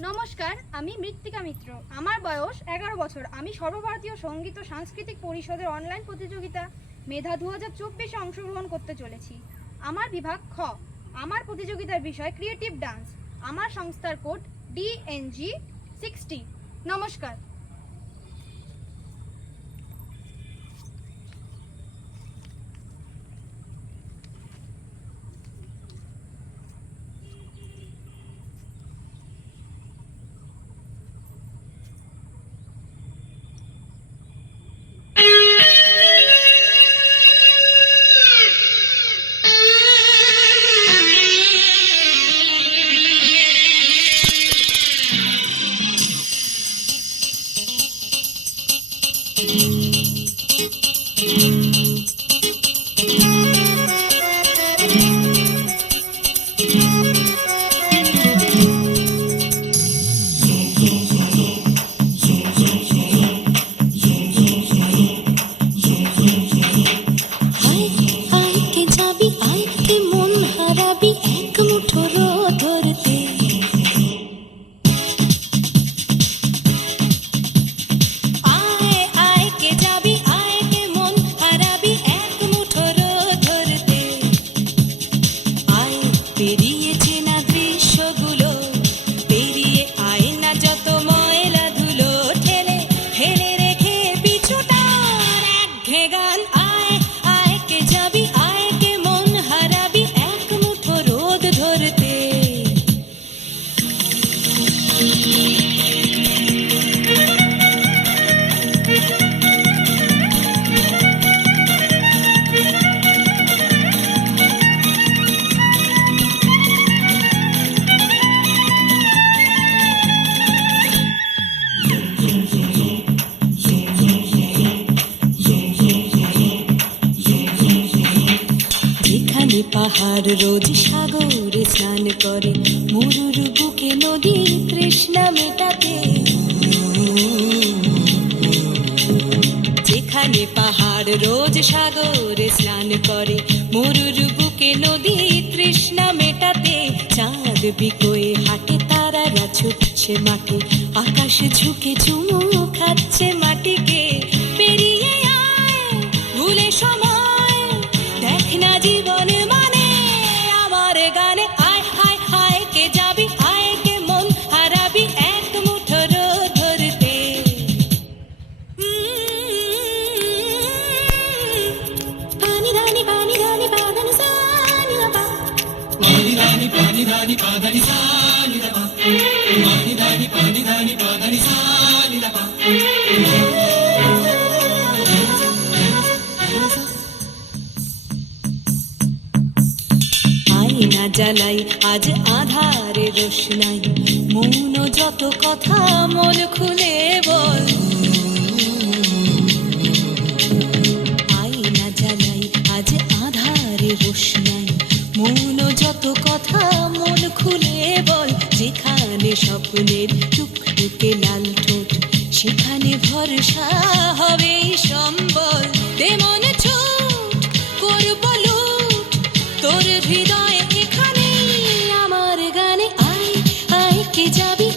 নমস্কার, আমি মৃত্তিকা মিত্র। আমার বয়স 11 বছর। আমি সর্বভারতীয় সঙ্গীত ও সাংস্কৃতিক পরিষদের অনলাইন প্রতিযোগিতা মেধা 2024-এ অংশগ্রহণ করতে চলেছি। আমার বিভাগ খ। আমার প্রতিযোগিতার বিষয় ক্রিয়েটিভ ডান্স। আমার সংস্থার কোড DNG60। নমস্কার। পাহাড় রোজ সাগরে স্নান করে, মরুর বুকে নদী তৃষ্ণা মেটাতে। যেখানে পাহাড় রোজ সাগরে স্নান করে, মরুর বুকে নদী তৃষ্ণা মেটাতে। চাঁদ বিকোয়ে হাটে, তারারা ছুটছে মাঠে, আকাশ ঝুঁকে চুমু খাচ্ছে মাটিকে। পেরিয়ে আয় ভুলে সময়, দেখ না জীবন মানে আমার গানে। আয় হায় হায় কে যাবি, আয় কে মন হারাবি এক মুঠো রোদ ধরতে। পানি ধানি পাদানি সানি দাবা, পানি ধানি পাদানি সানি দাবা, পানি ধানি পাদানি সানি দাবা। আয়না জ্বালাই আজ আধারে রোশনাই, মৌন যত কথা মন খুলে বল। আয়না জ্বালাই আজ আধারে রোশনাই, মৌন যত কথা মন খুলে বল। যেখানে স্বপ্নের টুকটুকে লাল ঠোঁট, সেখানে ভরসা হবে সম্বল। তেমন ছুট করব লুট তোর হৃদয়, এখানে আমার গানে। আয় আয় কে যাবি।